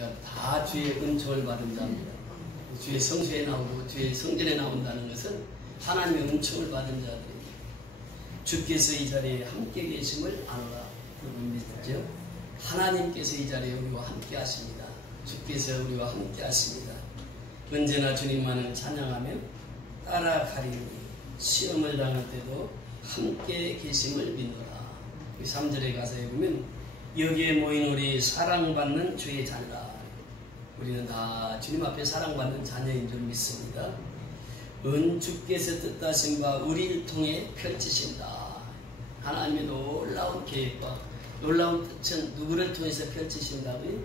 우리가 다 주의 은총을 받은 자입니다. 주의 성수에 나오고 주의 성전에 나온다는 것은 하나님의 은총을 받은 자들입니다. 주께서 이 자리에 함께 계심을 아노라. 여러분 믿죠? 하나님께서 이 자리에 우리와 함께 하십니다. 주께서 우리와 함께 하십니다. 언제나 주님만을 찬양하며 따라가리니 시험을 당할 때도 함께 계심을 믿노라. 3절에 가사에 보면 여기에 모인 우리 사랑받는 주의 자녀라. 우리는 다 주님 앞에 사랑받는 자녀인 줄 믿습니다. 주께서 뜻하신 바 우리를 통해 펼치신다. 하나님의 놀라운 계획과 놀라운 뜻은 누구를 통해서 펼치신다고요?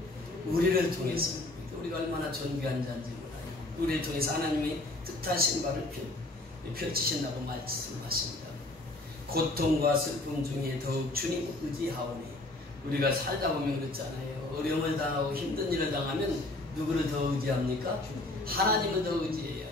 우리를 통해서. 우리가 얼마나 존귀한 자인지 몰라요. 우리를 통해서 하나님이 뜻하신 바를 펼치신다고 말씀하십니다. 고통과 슬픔 중에 더욱 주님을 의지하오니. 우리가 살다 보면 그렇잖아요. 어려움을 당하고 힘든 일을 당하면 누구를 더 의지합니까? 하나님을 더 의지해요.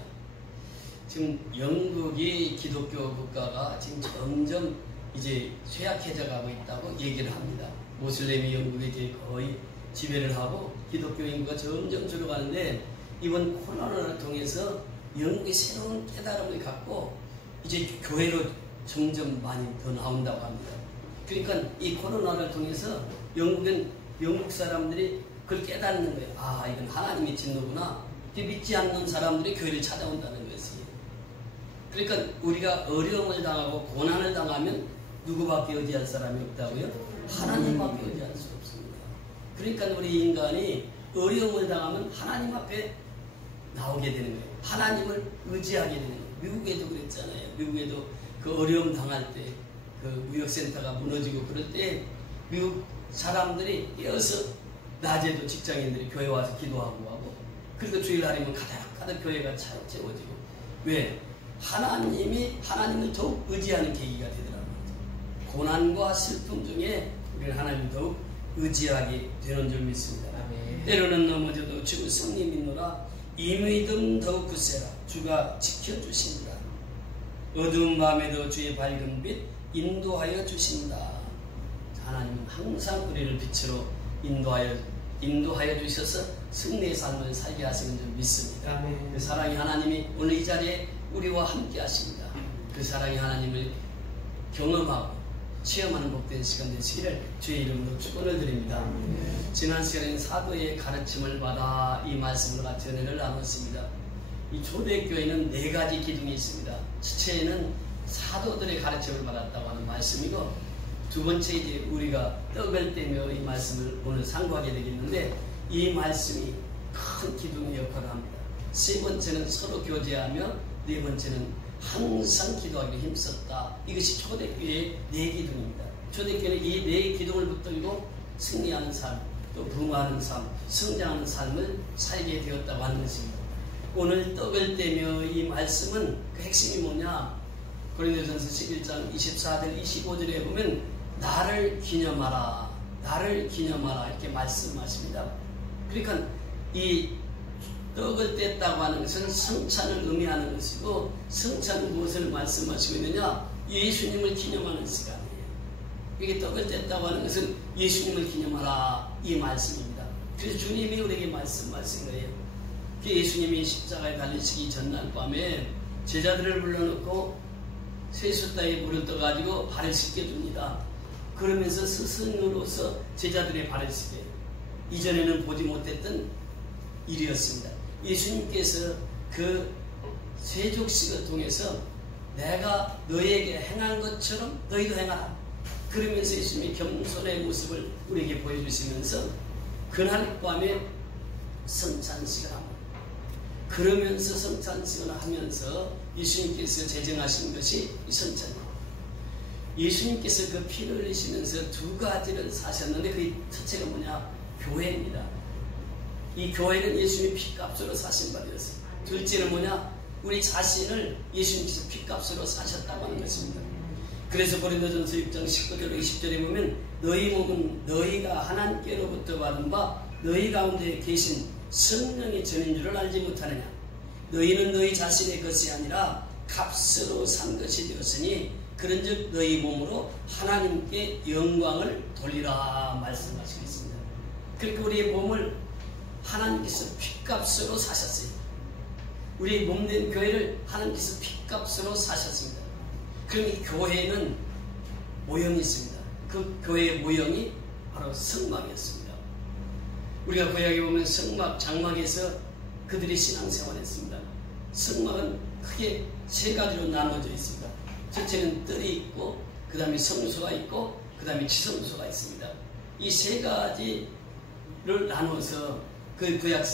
지금 영국이 기독교 국가가 지금 점점 이제 쇠약해져 가고 있다고 얘기를 합니다. 모슬렘이 영국에 이제 거의 지배를 하고 기독교 인구가 점점 줄어가는데 이번 코로나를 통해서 영국이 새로운 깨달음을 갖고 이제 교회로 점점 많이 더 나온다고 합니다. 그러니까 이 코로나를 통해서 영국 사람들이 그걸 깨닫는 거예요. 아, 이건 하나님의 진노구나. 믿지 않는 사람들이 교회를 찾아온다는 것이에요. 그러니까 우리가 어려움을 당하고 고난을 당하면 누구밖에 의지할 사람이 없다고요? 하나님밖에 의지할 수 없습니다. 그러니까 우리 인간이 어려움을 당하면 하나님 앞에 나오게 되는 거예요. 하나님을 의지하게 되는 거예요. 미국에도 그랬잖아요. 미국에도 그 어려움 당할 때 그 무역센터가 무너지고 그럴 때 미국 사람들이 깨어서 낮에도 직장인들이 교회 와서 기도하고 하고 그리고 주일날이면 가득가득 교회가 채워지고 왜? 하나님을 더욱 의지하는 계기가 되더라고요. 고난과 슬픔 중에 우리는 하나님을 더욱 의지하게 되는 줄 믿습니다. 아멘. 때로는 넘어져도 주의 성령 믿노라. 이 믿음 더욱 굳세라. 주가 지켜주신다. 어두운 밤에도 주의 밝은 빛 인도하여 주신다. 하나님은 항상 우리를 빛으로 인도하여 주셔서 승리의 삶을 살게 하시는 줄 믿습니다. 아멘. 그 사랑의 하나님이 오늘 이 자리에 우리와 함께 하십니다. 그 사랑의 하나님을 경험하고 체험하는 복된 시간 되시기를 주의 이름으로 축원을 드립니다. 아멘. 지난 시간에는 사도의 가르침을 받아 이 말씀을 같이 은혜를 나눴습니다. 이 초대교회는 4가지 기둥이 있습니다. 첫째는 사도들의 가르침을 받았다고 하는 말씀이고 두 번째 이제 우리가 떡을 떼며 이 말씀을 오늘 상고하게 되겠는데 이 말씀이 큰 기둥의 역할을 합니다. 세 번째는 서로 교제하며 네 번째는 항상 기도하기를 힘썼다. 이것이 초대교회의 4기둥입니다. 초대교회는 이 4기둥을 붙들고 승리하는 삶, 또 부흥하는 삶, 성장하는 삶을 살게 되었다고 하는 것입니다. 오늘 떡을 떼며 이 말씀은 그 핵심이 뭐냐? 고린도전서 11장 24절 25절에 보면 나를 기념하라, 나를 기념하라 이렇게 말씀하십니다. 그러니까 이 떡을 뗐다고 하는 것은 성찬을 의미하는 것이고 성찬은 무엇을 말씀하시고 있느냐? 예수님을 기념하는 시간이에요. 이게 떡을 뗐다고 하는 것은 예수님을 기념하라 이 말씀입니다. 그래서 주님이 우리에게 말씀하신 거예요. 예수님이 십자가에 달리시기 전날 밤에 제자들을 불러놓고 세숫다에 물을 떠가지고 발을 씻겨줍니다. 그러면서 스승으로서 제자들의 발을 씻겨요. 이전에는 보지 못했던 일이었습니다. 예수님께서 그 세족식을 통해서 내가 너에게 행한 것처럼 너희도 행하라. 그러면서 예수님이 겸손의 모습을 우리에게 보여주시면서 그날 밤에 성찬식을 합니다. 그러면서 성찬식을 하면서 예수님께서 제정하신 것이 이 성찬입니다. 예수님께서 그 피를 흘리시면서 2가지를 사셨는데 그 첫째가 뭐냐? 교회입니다. 이 교회는 예수님이 피값으로 사신 바 되었어요. 둘째는 뭐냐? 우리 자신을 예수님께서 피값으로 사셨다고 하는 것입니다. 그래서 고린도전서 6장 19절 20절에 보면 너희 몸은 너희가 하나님께로부터 받은 바 너희 가운데 계신 성령의 전인 줄을 알지 못하느냐? 너희는 너희 자신의 것이 아니라 값으로 산 것이 되었으니 그런즉 너희 몸으로 하나님께 영광을 돌리라 말씀하시고 있습니다. 그러니까 우리의 몸을 하나님께서 핏값으로 사셨어요. 우리 몸된 교회를 하나님께서 핏값으로 사셨습니다. 그럼 이 교회는 모형이 있습니다. 그 교회의 모형이 바로 성막이었습니다. 우리가 구약에 보면 성막, 장막에서 그들이 신앙생활했습니다. 성막은 크게 세 가지로 나눠져 있습니다. 첫째는 뜰이 있고, 그 다음에 성소가 있고, 그 다음에 지성소가 있습니다. 이 세 가지를 나눠서 그 구약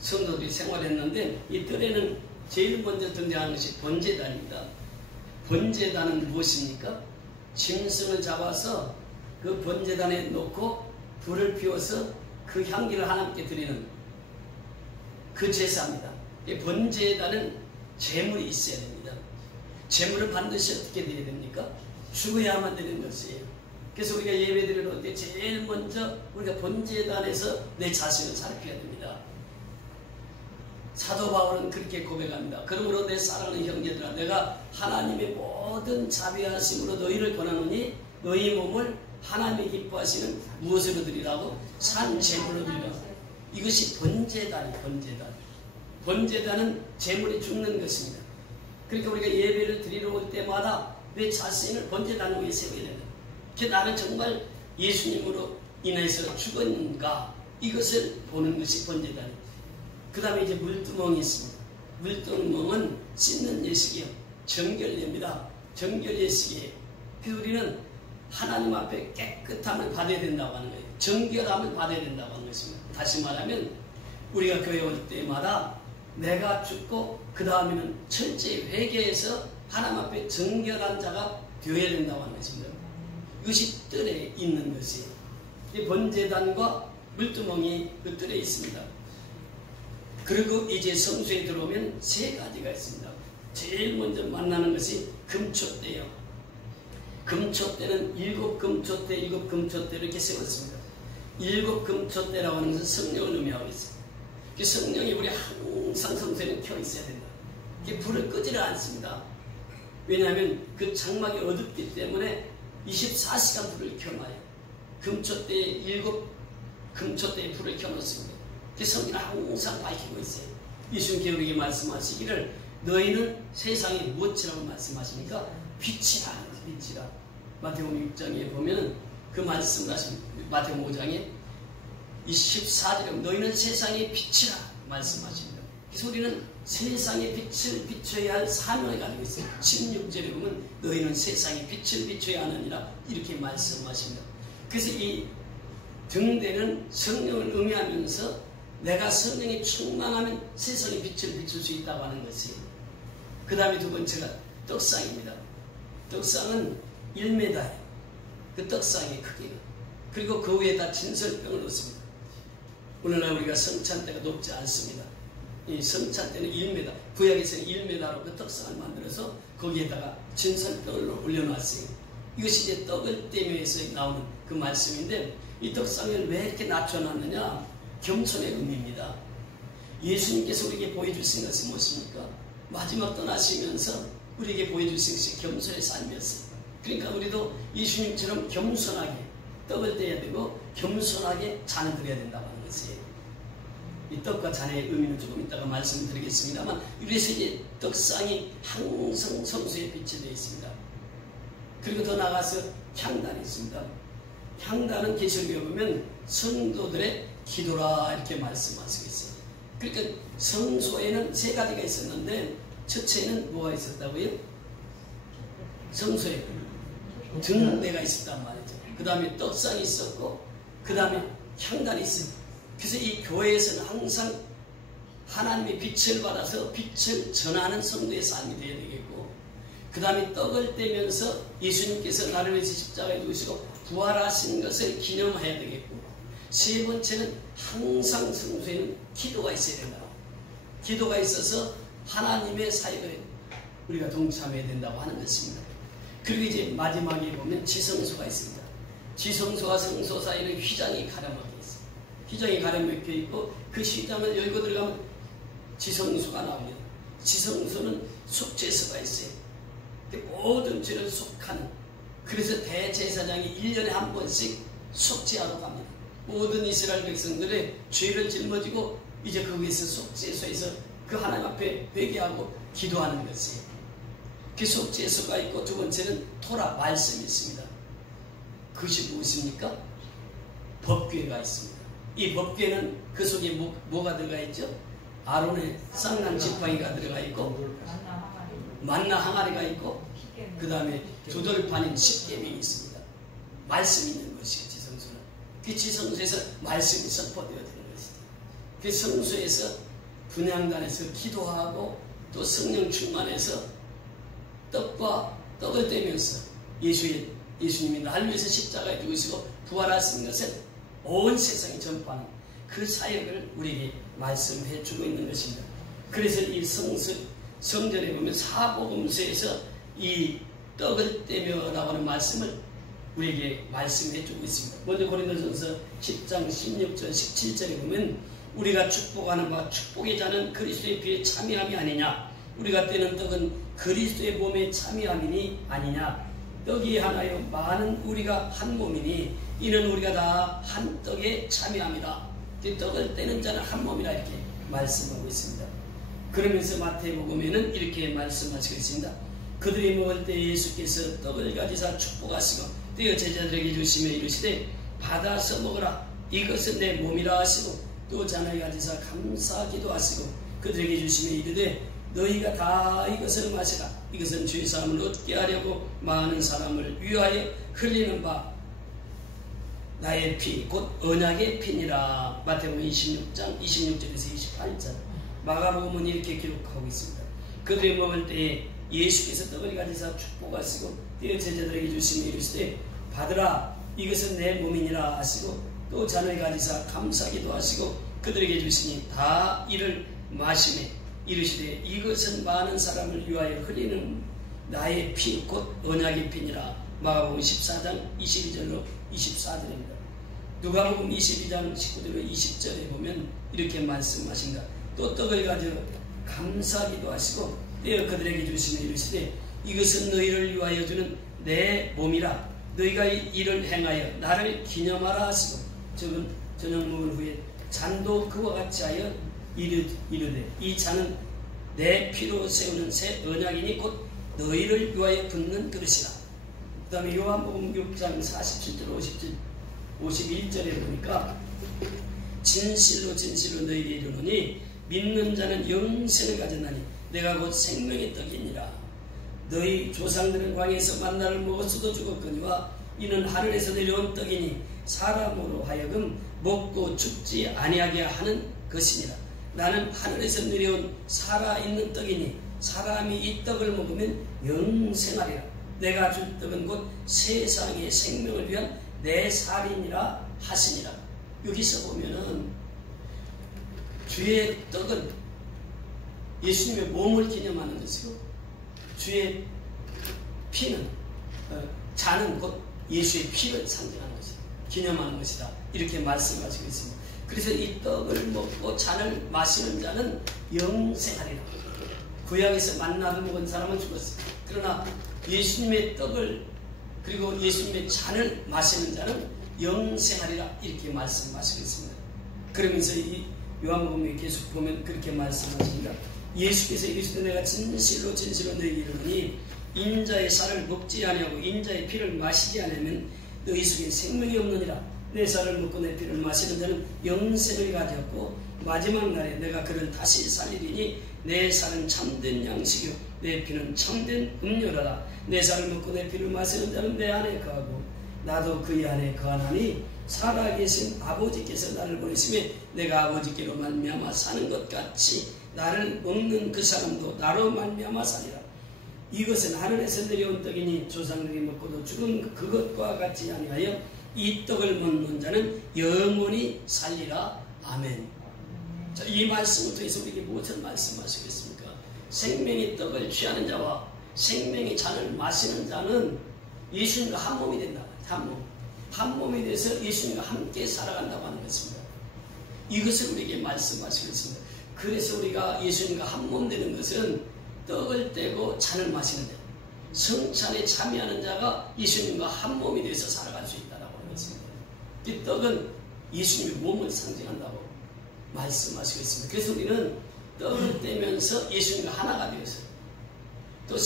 성도들이 생활했는데, 이 뜰에는 제일 먼저 등장하는 것이 번제단입니다. 번제단은 무엇입니까? 짐승을 잡아서 그 번제단에 놓고 불을 피워서 그 향기를 하나님께 드리는 그 제사입니다. 이 번제단은 제물이 있어야 됩니다. 제물은 반드시 어떻게 드려야 됩니까? 죽어야만 되는 것이에요. 그래서 우리가 예배 드리러 때 제일 먼저 우리가 번제단에서 내 자신을 살펴야 됩니다. 사도 바울은 그렇게 고백합니다. 그러므로 내 사랑하는 형제들아, 내가 하나님의 모든 자비하심으로 너희를 권하노니 너희 몸을 하나님이 기뻐하시는 무엇으로 드리라고? 산 제물로 드리라. 이것이 번제단이에요. 번제단. 번제단은 제물이 죽는 것입니다. 그러니까 우리가 예배를 드리러 올 때마다 내 자신을 번제단 위에 세워야 된다. 나는 정말 예수님으로 인해서 죽었는가, 이것을 보는 것이 번제단이에요. 그 다음에 이제 물두멍이 있습니다. 물두멍은 씻는 예식이요, 정결례입니다. 정결 예식이에요. 그래서 우리는 하나님 앞에 깨끗함을 받아야 된다고 하는 거예요. 정결함을 받아야 된다고 하는 것입니다. 다시 말하면 우리가 교회 올 때마다 내가 죽고 그 다음에는 철저히 회개해서 하나님 앞에 정결한 자가 되어야 된다고 하는 것입니다. 이것이 뜰에 있는 것이에요. 이 번제단과 물두멍이 그 뜰에 있습니다. 그리고 이제 성소에 들어오면 세 가지가 있습니다. 제일 먼저 만나는 것이 금초대예요. 금초대는 7금초대, 7금초대 이렇게 세웠습니다. 7금초대라고 하는 것은 성령을 의미하고 있어요. 성령이 우리 항상 성소에는 켜 있어야 된다. 불을 끄지를 않습니다. 왜냐하면 그 장막이 어둡기 때문에 24시간 불을 켜놔요. 금초대에 7금초대에 불을 켜놓습니다. 성령은 항상 밝히고 있어요. 예수님께 우리에게 말씀하시기를 너희는 세상에 무엇이라고 말씀하십니까? 빛이라. 빛이라. 마태복음 6장에 보면 그 말씀을 하십니다. 마태복음 5장에 24절에 너희는 세상의 빛이라 말씀하십니다. 그래서 우리는 세상의 빛을 비춰야 할 사명을 가지고 있어요. 16절에 보면 너희는 세상의 빛을 비춰야 하느니라 이렇게 말씀하십니다. 그래서 이 등대는 성령을 의미하면서 내가 성령이 충만하면 세상의 빛을 비출 수 있다고 하는 것이에요. 그 다음에 두 번째가 떡상입니다. 떡상은 1m예요. 그 떡상의 크기가. 그리고 그 위에다 진설병을 놓습니다. 오늘날 우리가 성찬대가 높지 않습니다. 이 성찬대는 1m, 구약에서는 1m로 그 떡상을 만들어서 거기에다가 진설병을 올려놨어요. 이것이 이제 떡을 떼며에서 나오는 그 말씀인데, 이 떡상을 왜 이렇게 낮춰놨느냐? 겸손의 의미입니다. 예수님께서 우리에게 보여주신 것은 무엇입니까? 마지막 떠나시면서 우리에게 보여주신 것이 겸손의 삶이었어요. 그러니까 우리도 예수님처럼 겸손하게 떡을 떼야 되고 겸손하게 잔을 드려야 된다고 하는 것이에요. 이 떡과 잔의 의미는 조금 이따가 말씀드리겠습니다만, 그래서 이제 떡상이 항상 성소에 비치되어 있습니다. 그리고 더 나가서 향단이 있습니다. 향단은 계시록에 보면 성도들의 기도라 이렇게 말씀하시고 있어요. 그러니까 성소에는 세 가지가 있었는데, 첫째는 뭐가 있었다고요? 성소에 등대가 있었단 말이죠. 그 다음에 떡상이 있었고, 그 다음에 향단이 있어요. 그래서 이 교회에서는 항상 하나님의 빛을 받아서 빛을 전하는 성도의 삶이 되어야 되겠고, 그 다음에 떡을 떼면서 예수님께서 나를 위해서 십자가에 죽으시고 부활하신 것을 기념해야 되겠고, 세 번째는 항상 성소에는 기도가 있어야 된다. 기도가 있어서 하나님의 사역에 우리가 동참해야 된다고 하는 것입니다. 그리고 이제 마지막에 보면 지성소가 있습니다. 지성소와 성소 사이는 휘장이 가려막혀 있어요. 휘장이 가려막혀 있고, 그 휘장을 열고 들어가면 지성소가 나옵니다. 지성소는 속죄소가 있어요. 모든 죄를 속하는, 그래서 대제사장이 1년에 한 번씩 속죄하러 갑니다. 모든 이스라엘 백성들의 죄를 짊어지고 이제 거기에서 속죄소에서 그 하나님 앞에 회개하고 기도하는 것이에요. 그 속죄소가 있고 두 번째는 토라 말씀이 있습니다. 그것이 무엇입니까? 법궤가 있습니다. 이 법궤는 그 속에 뭐가 들어가 있죠? 아론의 쌍난 지팡이가 들어가 있고 만나 항아리가 있고 그 다음에 두돌판인 십계명이 있습니다. 말씀이 있는 것이죠. 지성소는 그 지성소에서 말씀이 선포되어지는 것이죠. 그 성소에서 분향단에서 기도하고 또 성령 충만해서 떡을 떼면서 예수님이 날 위해서 십자가에 죽으시고 부활하신 것을 온 세상에 전파하는 그 사역을 우리에게 말씀해 주고 있는 것입니다. 그래서 이 성전에 보면 사복음서에서 이 떡을 떼며 나오는 말씀을 우리에게 말씀해 주고 있습니다. 먼저 고린도전서 10장 16절 17절에 보면 우리가 축복하는 바 축복의 자는 그리스도의 피에 참여함이 아니냐, 우리가 떼는 떡은 그리스도의 몸에 참여함이니 아니냐, 떡이 하나요 많은 우리가 한 몸이니 이는 우리가 다 한 떡에 참여합니다. 그 떡을 떼는 자는 한 몸이라 이렇게 말씀하고 있습니다. 그러면서 마태복음에는 이렇게 말씀하시고 있습니다. 그들이 먹을 때 예수께서 떡을 가지사 축복하시고 떼어 제자들에게 주시며 이르시되 받아서 먹으라, 이것은 내 몸이라 하시고 또 잔을 가지사 감사기도 하시고 그들에게 주시며 이르되 너희가 다 이것을 마시라, 이것은 죄사함을 얻게 하려고 많은 사람을 위하여 흘리는 바 나의 피 곧 언약의 피니라. 마태복음 26장 26절에서 28절. 마가복음은 이렇게 기록하고 있습니다. 그들이 먹을 때에 예수께서 떡을 가지사 축복하시고 떼어 제자들에게 주시며 이르시되 받으라, 이것은 내 몸이니라 하시고 또 잔을 가지사 감사기도 하시고 그들에게 주시니 다 이를 마시매 이르시되 이것은 많은 사람을 위하여 흘리는 나의 피 곧 언약의 피니라. 마가복음 14장 22절로 24절입니다. 누가복음 22장 19절로 20절에 보면 이렇게 말씀하십니다. 또 떡을 가져 감사기도 하시고 떼어 그들에게 주시며 이르시되 이것은 너희를 위하여 주는 내 몸이라, 너희가 이를 행하여 나를 기념하라 하시고 저녁 먹은 후에 잔도 그와 같이 하여 이르되 이 잔은 내 피로 세우는 새 언약이니 곧 너희를 위하여 붓는 그릇이라. 그 다음에 요한복음 6장 47절 51절에 보니까 진실로 너희에게 이르노니 믿는 자는 영생을 가졌나니 내가 곧 생명의 떡이니라. 너희 조상들은 광야에서 만나를 먹었어도 죽었거니와 이는 하늘에서 내려온 떡이니 사람으로 하여금 먹고 죽지 아니하게 하는 것이니라. 나는 하늘에서 내려온 살아있는 떡이니 사람이 이 떡을 먹으면 영생하리라. 내가 줄 떡은 곧 세상의 생명을 위한 내 살이니라 하시니라. 여기서 보면은 주의 떡은 예수님의 몸을 기념하는 것이고 주의 피는 잔은 곧 예수의 피를 상징하는 것이다, 기념하는 것이다, 이렇게 말씀하시고 있습니다. 그래서 이 떡을 먹고 잔을 마시는 자는 영생하리라. 구약에서 만나를 먹은 사람은 죽었습니다. 그러나 예수님의 떡을 그리고 예수님의 잔을 마시는 자는 영생하리라, 이렇게 말씀하시고 있습니다. 그러면서 이 요한복음에 계속 보면 그렇게 말씀하십니다. 예수께서 이르시되 내가 진실로 너희에게 이르노니 인자의 살을 먹지 아니하고 인자의 피를 마시지 않으면 너희 속에 생명이 없느니라. 내 살을 먹고 내 피를 마시는 자는 영생을 가졌고 마지막 날에 내가 그를 다시 살리리니 내 살은 참된 양식이요 내 피는 참된 음료라라. 내 살을 먹고 내 피를 마시는 자는 내 안에 거하고 나도 그의 안에 거하나니 살아계신 아버지께서 나를 보내시며 내가 아버지께로 말미암아 사는 것 같이 나를 먹는 그 사람도 나로 말미암아 사리라. 이것은 하늘에서 내려온 떡이니 조상들이 먹고도 죽은 그것과 같이 아니하여 이 떡을 먹는 자는 영원히 살리라. 아멘. 자, 이 말씀을 통해서 우리에게 무엇을 말씀하시겠습니까? 생명의 떡을 취하는 자와 생명의 잔을 마시는 자는 예수님과 한 몸이 된다. 한 몸이 돼서 예수님과 함께 살아간다고 하는 것입니다. 이것을 우리에게 말씀하시고 있습니다. 그래서 우리가 예수님과 한 몸 되는 것은 떡을 떼고 잔을 마시는 자, 성찬에 참여하는 자가 예수님과 한 몸이 돼서 살아갈 수 있다고 하는 것입니다. 이 떡은 예수님의 몸을 상징한다고 말씀하시고 있습니다. 그래서 우리는 떡을 떼면서 예수님과 하나가 되어서 또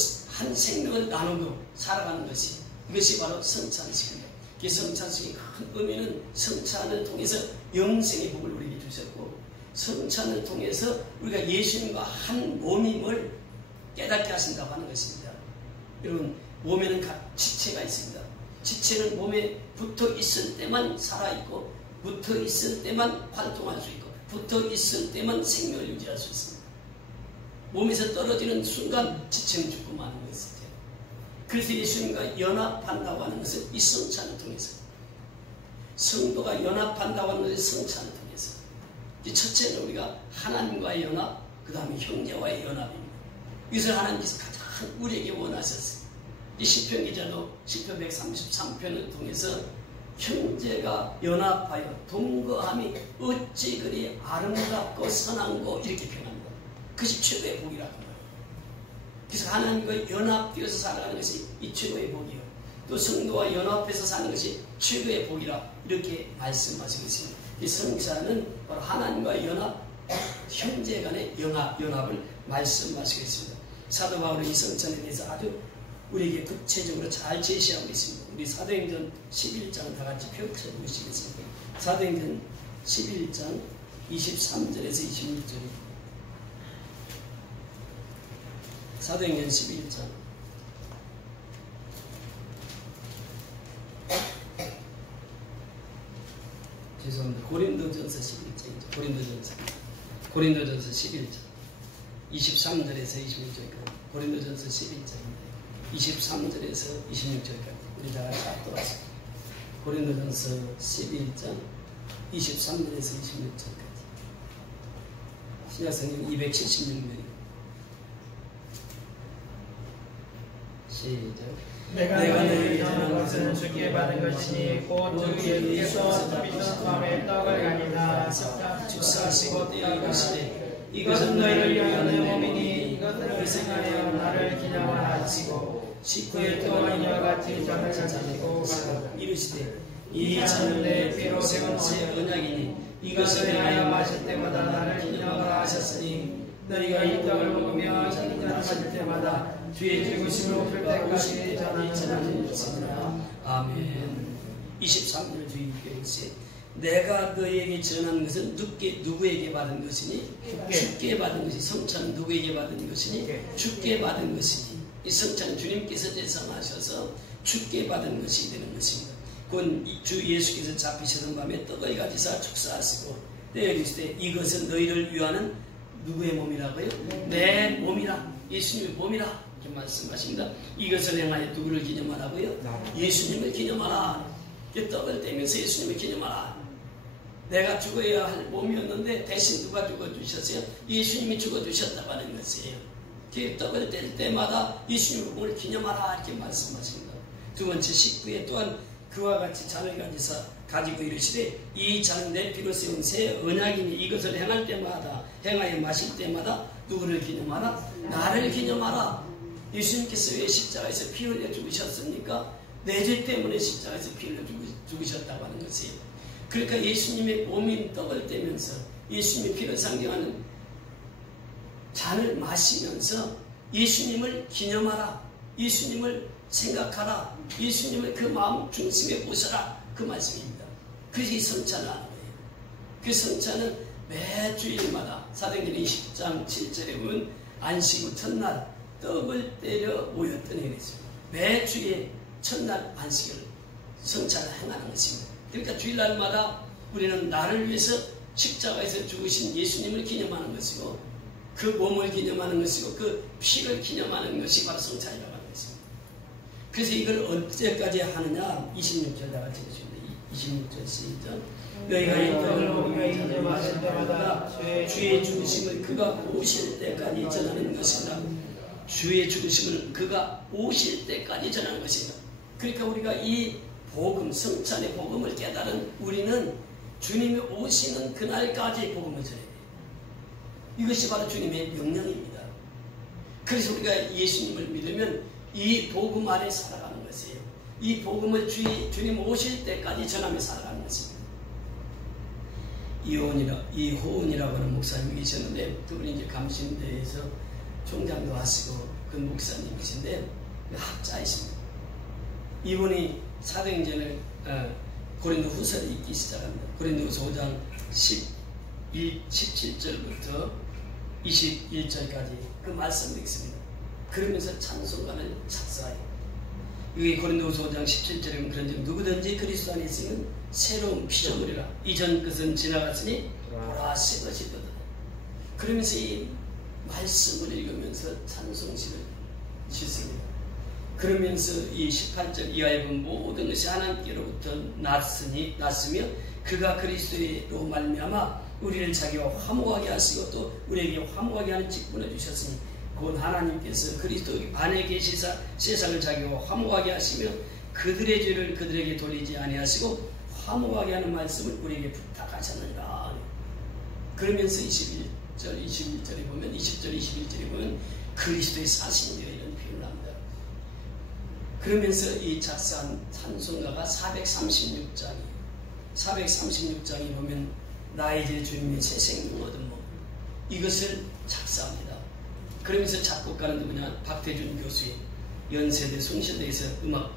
한 생명을 나누고 살아가는 것이, 이것이 바로 성찬식입니다. 이 성찬식의 큰 의미는 성찬을 통해서 영생의 복을 우리에게 주셨고, 성찬을 통해서 우리가 예수님과 한 몸임을 깨닫게 하신다고 하는 것입니다. 여러분, 몸에는 각 지체가 있습니다. 지체는 몸에 붙어 있을 때만 살아있고, 붙어 있을 때만 활동할 수 있고, 붙어 있을 때만 생명을 유지할 수 있습니다. 몸에서 떨어지는 순간 지체는 죽고 마는 것이죠. 그래서 예수님과 연합한다고 하는 것은 이 성찬을 통해서, 성도가 연합한다고 하는 것은 성찬을 통해서, 이 첫째는 우리가 하나님과의 연합, 그 다음에 형제와의 연합입니다. 이것을 하나님께서 가장 우리에게 원하셨어요. 이 시편 기자도 시편 133편을 통해서 형제가 연합하여 동거함이 어찌 그리 아름답고 선한고 이렇게 표현합니다. 그것이 최고의 복이라고 합니다. 그래서 하나님과 연합되어서 살아가는 것이 이 최고의 복이요, 또 성도와 연합해서 사는 것이 최고의 복이라 이렇게 말씀하시고 있습니다. 이 성찬은 바로 하나님과 연합, 형제 간의 연합을 말씀하시고 있습니다. 사도 바울은 이 성찬에 대해서 아주 우리에게 구체적으로 잘 제시하고 있습니다. 우리 사도행전 11장 다 같이 펼쳐보시겠습니다. 사도행전 11장 23절에서 26절입니다. 사도행전 11장 죄송합니다. 고린도전서 11장이죠. 고린도전서 11장 23절에서 26절까지, 고린도전서 11장인데 23절에서 26절까지 우리 다 같이 앞돌아서 고린도전서 11장 23절에서 26절까지 신약성경 276명입니다. 시작. 내가 너희에게 전한 것은 주께 받은 것이니 곧 주 예수께서 잡히던 밤에 떡을 가니라 축사하시고 떼어이르시되 이것은 너희를 위하여 내 몸이니 이것을 생각하여 나를 기념하라 하시고 식후에 또한 이와 같이 잔을 가지고 가라. 이르시되 이 잔은 내 피로 세운 새 언약이니 이것을 행하여 마실 때마다 나를 기념하라 하셨으니 너희가 이 떡을 먹으며 잔을 마실 때마다 주의 죽으심을 볼 때까지 전하는 것이니라. 아멘. 23절 주님께서 내가 너희에게 전하는 것은 누구에게 받은 것이니? 주께 받은 것이. 성찬은 누구에게 받은 것이니? 주께 받은 것이니. 이 성찬은 주님께서 제성하셔서 주께 받은 것이 되는 것입니다. 곧 주 예수께서 잡히시던 밤에 떡을 가지사 축사하시고 떼어주시되 이것은 너희를 위하는 누구의 몸이라고요? 내 몸이라. 예수님의 몸이라 이렇게 말씀하십니다. 이것을 행하여 누구를 기념하라고요? 예수님을 기념하라. 떡을 떼면서 예수님을 기념하라. 내가 죽어야 할 몸이었는데 대신 누가 죽어주셨어요? 예수님이 죽어주셨다고 하는 것이에요. 그 떡을 뗄 때마다 예수님의 몸을 기념하라 이렇게 말씀하십니다. 두 번째, 식후에 또한 그와 같이 잔을 가지고 이르시되 이 잔은 내 피로 세운 새 언약이니 이것을 행하여 마실 때마다 누구를 기념하라? 나를 기념하라. 예수님께서 왜 십자가에서 피 흘려 죽으셨습니까? 내 죄 때문에 십자가에서 피 흘려 죽으셨다고 하는 것이에요. 그러니까 예수님의 몸인 떡을 떼면서 예수님의 피를 상징하는 잔을 마시면서 예수님을 기념하라. 예수님을 생각하라. 예수님을 그 마음 중심에 모셔라. 그 말씀입니다. 그래서 이 성찬을 하는 거예요. 그 성찬은 매 주일마다 사도행전 20장 7절에 보면 안식 후 첫날 떡을 떼려 모였던 해이죠. 매 주에 첫날 안식을 성찬을 행하는 것입니다. 그러니까 주일날마다 우리는 나를 위해서 십자가에서 죽으신 예수님을 기념하는 것이고 그 몸을 기념하는 것이고 그 피를 기념하는 것이 바로 성찬이라고 하는 것입니다. 그래서 이걸 언제까지 하느냐? 26절 다 같이 보시면 26절 시작. 너희가 이 떡을 먹으며 잔을 마실 때마다 주의 죽으심을 그가 오실 때까지 전하는 것이다. 주의 죽으심을 그가 오실 때까지 전하는 것이다. 그러니까 우리가 이 복음, 성찬의 복음을 깨달은 우리는 주님이 오시는 그날까지 복음을 전해야 돼요. 이것이 바로 주님의 명령입니다. 그래서 우리가 예수님을 믿으면 이 복음 안에 살아가는 것이에요. 이 복음을 주님 오실 때까지 전하며 살아가는 것입니다. 이호은이라고 하는 목사님이 계셨는데, 그분이 이제 감신대에서 총장도 하시고 그 목사님이신데 학자이십니다. 이분이 사도행전을 고린도 후서를 읽기 시작합니다. 고린도후서 5장 17절부터 21절까지 그 말씀을 읽습니다. 그러면서 찬송가를 작사해요. 여기 고린도후서 5장 17절에 보면 그런지 누구든지 그리스도 안에 있으면 새로운 피조물이라. 이전 것은 지나갔으니 보라 새 것이 되더라. 그러면서 이 말씀을 읽으면서 찬송시를 짓습니다. 그러면서 이 18절 이하에 보면 모든 것이 하나님께로부터 났으며 그가 그리스도로 말미암아 우리를 자기와 화목하게 하시고 또 우리에게 화목하게 하는 직분을 주셨으니 곧 하나님께서 그리스도 안에 계시사 세상을 자기와 화목하게 하시며 그들의 죄를 그들에게 돌리지 아니하시고 화목하게 하는 말씀을 우리에게 부탁하셨느니라. 그러면서 20절 21절에 보면 그리스도의 사신되어 이런 표현을 합니다. 그러면서 이 작사한 찬송가가 436장이 보면 나의 제 주님의 새 생명 얻은 몸, 이것을 작사합니다. 그러면서 작곡가는 누구냐? 박태준 교수의 연세대 숭실대에서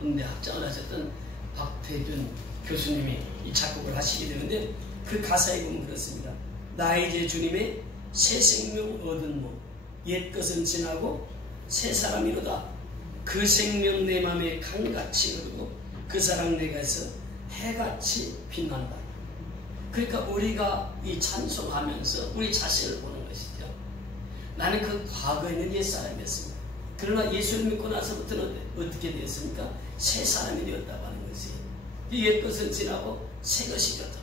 음대 학장을 하셨던 박태준 교수님이 이 작곡을 하시게 되는데, 그 가사에 보면 그렇습니다. 나의 제 주님의 새 생명 얻은 몸, 옛 것은 지나고 새 사람이로다. 그 생명 내 맘에 강같이 흐르고 그 사랑 내가서 해같이 빛난다. 그러니까 우리가 이 찬송하면서 우리 자신을 보는 것이죠. 나는 그 과거에 있는 옛사람이었습니다. 그러나 예수를 믿고 나서부터는 어떻게 되었습니까? 새 사람이 되었다고 하는 것이, 옛 것은 지나고 새 것이 되었다.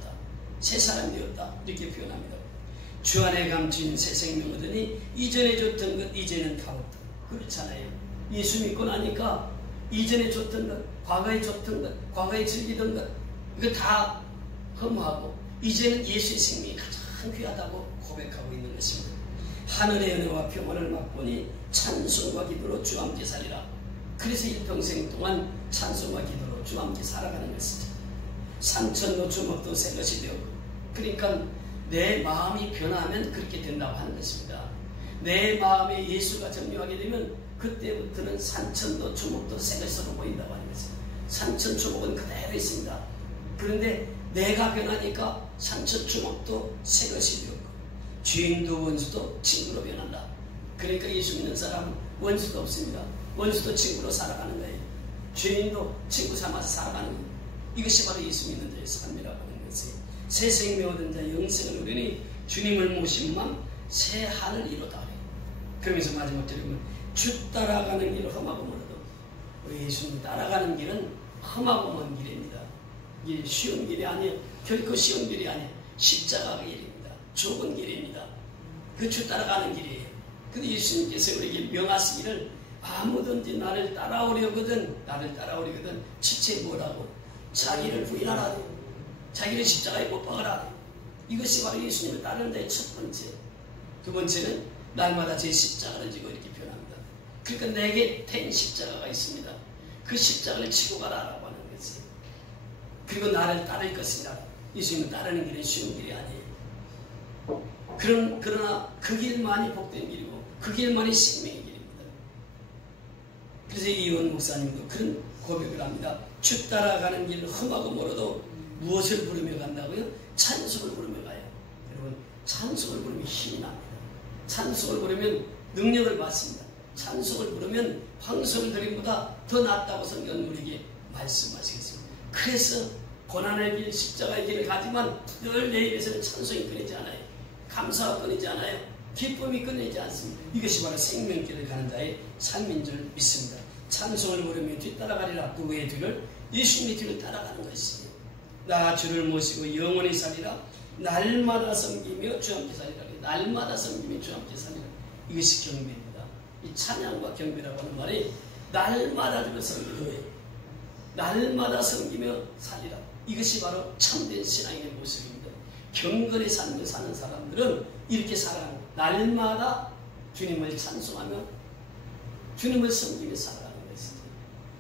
새 사람이 되었다. 이렇게 표현합니다. 주 안에 감추인 새 생명 얻으니 이전에 줬던 것 이제는 다없다. 그렇잖아요. 예수 믿고 나니까 이전에 줬던 것, 과거에 줬던 것, 과거에 즐기던 것, 이거 다 허무하고 이제는 예수의 생명이 가장 귀하다고 고백하고 있는 것입니다. 하늘의 은혜와 평안을 맛보니 찬송과 기도로 주와 함께 살리라. 그래서 일평생 동안 찬송과 기도로 주와 함께 살아가는 것이죠. 산천도 주먹도 새 것이 되었고, 그러니까 내 마음이 변하면 그렇게 된다고 하는 것입니다. 내 마음에 예수가 정립하게 되면 그때부터는 산천도 주먹도 새 것으로 보인다고 하는 것입니다. 산천 주먹은 그대로 있습니다. 그런데 내가 변하니까 산천 주먹도 새 것이 되었고, 주인도 원수도 친구로 변한다. 그러니까 예수 믿는 사람은 원수도 없습니다. 원수도 친구로 살아가는 거예요. 주인도 친구 삼아서 살아가는 거예요. 이것이 바로 예수 믿는 자의 삶이라고 하는 것이에요. 새 생명 얻은 자 영생을 누리니 주님을 모신 맘 새 하늘 이루다. 그러면서 마지막 절에 보면 주 따라가는 길은 험하고 멀어도, 우리 예수님 따라가는 길은 험하고 먼 길입니다. 이게 쉬운 길이 아니에요. 결코 쉬운 길이 아니에요. 십자가 길입니다. 좁은 길입니다. 그 주 따라가는 길이에요. 근데 예수님께서 우리에게 명하시기를 아무든지 나를 따라오려거든 지체 뭐라고? 자기를 부인하라. 자기를 십자가에 못 박아라. 이것이 바로 예수님을 따르는 데의 첫 번째. 두 번째는 날마다 제 십자가를 지고 이렇게 표현합니다. 그러니까 내게 텐 십자가가 있습니다. 그 십자가를 지고 가라라고 하는 것이에요. 그리고 나를 따를 것이다. 예수님을 따르는 길은 쉬운 길이 아니에요. 그러나 그 길만이 복된 길이고 그 길만이 생명의 길입니다. 그래서 이원 목사님도 그런 고백을 합니다. 주 따라가는 길은 험하고 멀어도 무엇을 부르며 간다고요? 찬송을 부르며 가요. 여러분, 찬송을 부르면 힘이 납니다. 찬송을 부르면 능력을 받습니다. 찬송을 부르면 황소를 드림보다 더 낫다고 성경은 우리에게 말씀하시겠습니다. 그래서 고난의 길, 십자가의 길을 가지만 늘 내 입에서는 찬송이 끊이지 않아요. 감사가 끊이지 않아요. 기쁨이 끊이지 않습니다. 이것이 바로 생명길을 가는 자의 삶인 줄 믿습니다. 찬송을 부르며 뒤따라가리라. 누구의 뒤를? 예수님의 뒤를 따라가는 것이에요. 나 주를 모시고 영원히 살리라. 날마다 섬기며 주 함께 살리라. 날마다 섬기며 주 함께 살리라. 이것이 경배입니다. 이 찬양과 경배라고 하는 말이 날마다 주를 섬기는 거예요. 날마다 섬기며 살리라. 이것이 바로 참된 신앙의 모습입니다. 경건의 삶을 사는 사람들은 이렇게 살아가는 거예요. 날마다 주님을 찬송하며 주님을 섬기며 살아가는 것이죠.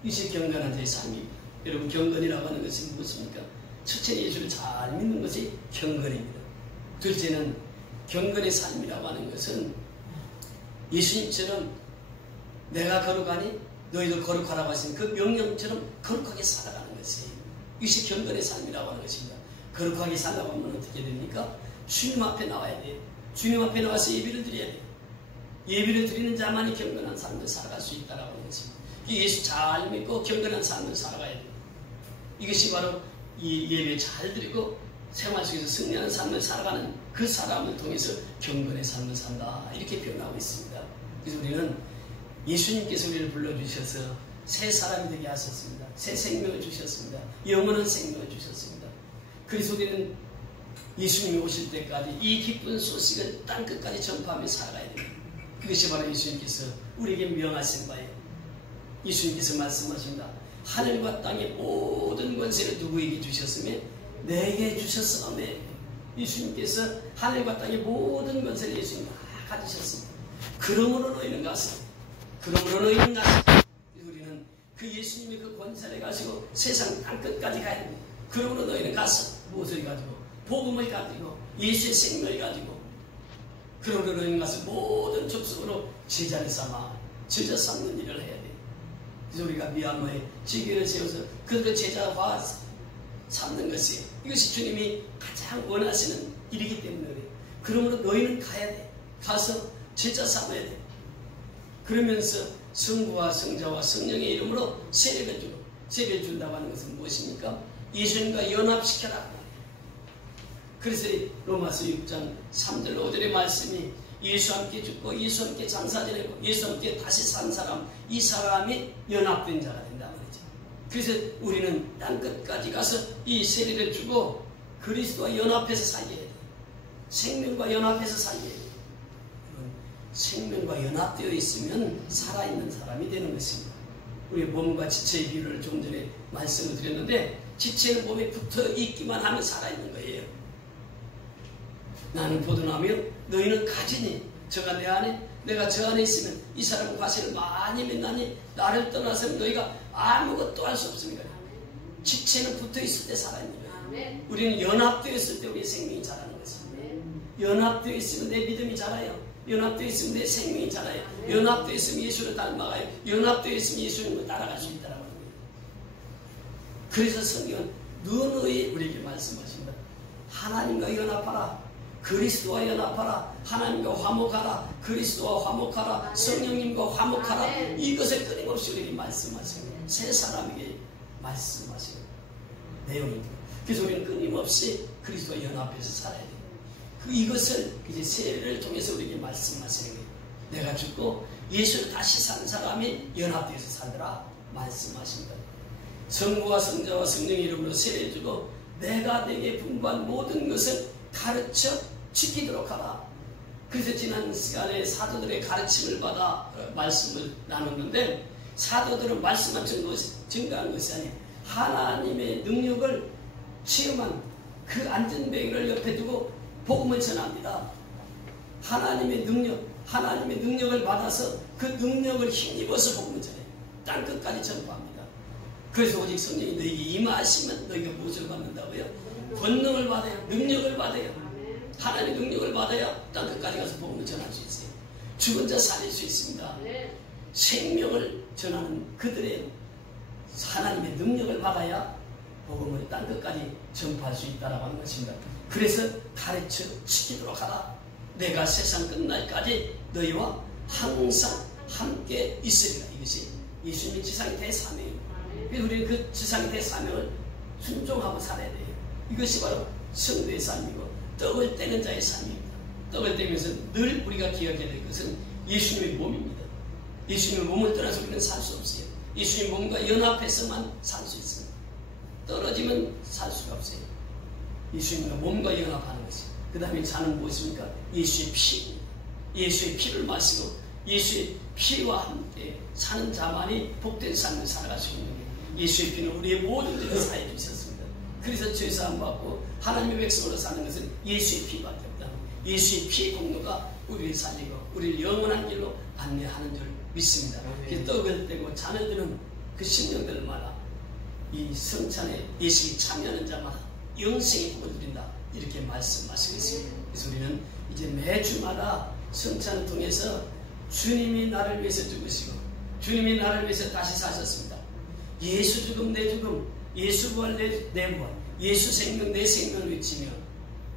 이것이 경건한 자의 삶입니다. 여러분, 경건이라고 하는 것은 무엇입니까? 첫째 예수를 잘 믿는 것이 경건입니다. 둘째는 경건의 삶이라고 하는 것은 예수님처럼 내가 거룩하니 너희도 거룩하라고 하신 그 명령처럼 거룩하게 살아가는 것이, 이것이 경건의 삶이라고 하는 것입니다. 거룩하게 살라고 하면 어떻게 됩니까? 주님 앞에 나와야 돼요. 주님 앞에 나와서 예배를 드려야 돼요. 예배를 드리는 자만이 경건한 삶을 살아갈 수 있다고 하는 것입니다. 예수 잘 믿고 경건한 삶을 살아가야 돼요. 이것이 바로 이 예배 잘 드리고 생활 속에서 승리하는 삶을 살아가는 그 사람을 통해서 경건의 삶을 산다, 이렇게 표현하고 있습니다. 그래서 우리는 예수님께서 우리를 불러주셔서 새 사람이 되게 하셨습니다. 새 생명을 주셨습니다. 영원한 생명을 주셨습니다. 그래서 우리는 예수님이 오실 때까지 이 기쁜 소식을 땅끝까지 전파하며 살아가야 됩니다. 그것이 바로 예수님께서 우리에게 명하신 바예요. 예수님께서 말씀하십니다. 하늘과 땅의 모든 권세를 누구에게 주셨으며 내게 주셨으며, 예수님께서 하늘과 땅의 모든 권세를 예수님 다 가지셨습니다. 그러므로 너희는 가서, 그러므로 너희는 가서, 우리는 그 예수님의 그 권세를 가지고 세상 땅끝까지 가야 됩니다. 그러므로 너희는 가서 무엇을 가지고? 복음을 가지고, 예수의 생명을 가지고, 그러므로 너희는 가서 모든 족속으로 제자를 삼아 제자 삼는 일을 해야 돼요. 그래서 우리가 미얀마에 지교를 세워서 그들을 제자화 삼는 것이에요. 이것이 주님이 가장 원하시는 일이기 때문에 그래요. 그러므로 너희는 가야 돼. 가서 제자 삼아야 돼. 그러면서 성부와 성자와 성령의 이름으로 세례를 주고, 세례를 준다고 하는 것은 무엇입니까? 예수님과 연합시켜라. 그래서 로마서 6장 3절 5절의 말씀이 예수와 함께 죽고 예수와 함께 장사 지내고 예수와 함께 다시 산 사람, 이 사람이 연합된 자가 된다 말이죠. 그래서 우리는 땅끝까지 가서 이 세례를 주고 그리스도와 연합해서 살게 해야 돼요. 생명과 연합해서 살게 해야 돼요. 생명과 연합되어 있으면 살아있는 사람이 되는 것입니다. 우리 몸과 지체의 비유를 좀 전에 말씀을 드렸는데, 지체는 몸에 붙어 있기만 하면 살아있는 거예요. 나는 포도나무요 너희는 가지니, 저가 내 안에 내가 저 안에 있으면 이 사람은 과실을 많이 맺나니 나를 떠나서는 너희가 아무것도 할 수 없습니다. 지체는 붙어 있을 때 살아있는 거예요. 우리는 연합되어 있을 때 우리의 생명이 자라는 것입니다. 연합되어 있으면 내 믿음이 자라요. 연합되어 있으면 내 생명이 자라요. 연합되어 있으면 예수를 닮아가요. 연합되어 있으면 예수님을 따라갈 수 있다는 거예요. 그래서 성경은 누누이 우리에게 말씀하십니다. 하나님과 연합하라. 그리스도와 연합하라. 하나님과 화목하라. 그리스도와 화목하라. 성령님과 화목하라. 이것을 끊임없이 우리에게 말씀하시는 새 사람에게 말씀하시는 내용입니다. 그래서 우리는 끊임없이 그리스도와 연합해서 살아야 돼요. 이것을 이제 세례를 통해서 우리에게 말씀하시는 거예요. 내가 죽고 예수를 다시 산 사람이 연합돼서 살더라 말씀하십니다. 성부와 성자와 성령의 이름으로 세례를 주고 내가 내게 분부한 모든 것을 가르쳐 지키도록 하라. 그래서 지난 시간에 사도들의 가르침을 받아 말씀을 나눴는데, 사도들은 말씀만 증거한 것이 아니에요. 하나님의 능력을 체험한 그 안전뱅이를 옆에 두고 복음을 전합니다. 하나님의 능력을 받아서 그 능력을 힘입어서 복음을 전해요. 땅끝까지 전파합니다. 그래서 오직 성령이 너에게 임하시면 너희가 무엇을 받는다고요? 권능을 받아요. 능력을 받아요. 하나님의 능력을 받아야 땅끝까지 가서 복음을 전할 수 있어요. 죽은 자 살릴 수 있습니다. 생명을 전하는 그들의 하나님의 능력을 받아야 복음을 땅끝까지 전파할 수 있다고 하는 것입니다. 그래서 가르쳐 지키도록 하라. 내가 세상 끝날까지 너희와 항상 함께 있으리라. 이것이 예수님의 지상의 대사명입니다. 그래서 우리는 그 지상의 대사명을 순종하고 살아야 돼요. 이것이 바로 성도의 삶이고 떡을 떼는 자의 삶입니다. 떡을 떼면서 늘 우리가 기억해야 될 것은 예수님의 몸입니다. 예수님의 몸을 떠나서 우리는 살 수 없어요. 예수님의 몸과 연합해서만 살 수 있습니다. 떨어지면 살 수가 없어요. 예수님과 몸과 연합하는 것이에요. 그 다음에 자는 무엇입니까? 예수의 피입니다. 예수의 피를 마시고 예수의 피와 함께 사는 자만이 복된 삶을 살아갈 수 있는 거예요. 예수의 피는 우리의 모든 죄를 사해 주셨습니다. 그래서 죄사함 받고 하나님의 백성으로 사는 것은 예수의 피밖에 없다. 예수의 피의 공로가 우리를 살리고 우리를 영원한 길로 안내하는 줄 믿습니다. 떡을 떼고 잔을 드는 그 심령들마다 이 성찬에 예수에 참여하는 자마다 영생의 복을 누린다. 이렇게 말씀하시고 있습니다. 그래서 우리는 이제 매주마다 성찬을 통해서 주님이 나를 위해서 죽으시고 주님이 나를 위해서 다시 사셨습니다. 예수 죽음 내 죽음, 예수 부활 내 부활, 예수 생명 내 생명을 외치며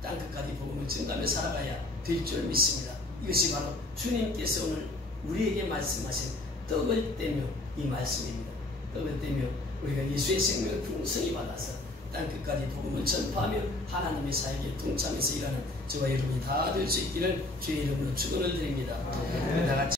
땅끝까지 복음을 전가하며 살아가야 될 줄 믿습니다. 이것이 바로 주님께서 오늘 우리에게 말씀하신 떡을 떼며 이 말씀입니다. 떡을 떼며 우리가 예수의 생명을 풍성히 받아서 땅끝까지 복음을 전파하며 하나님의 사역에 동참해서 일하는 저와 여러분이 다 될 수 있기를 주의 이름으로 축원을 드립니다. 다 같이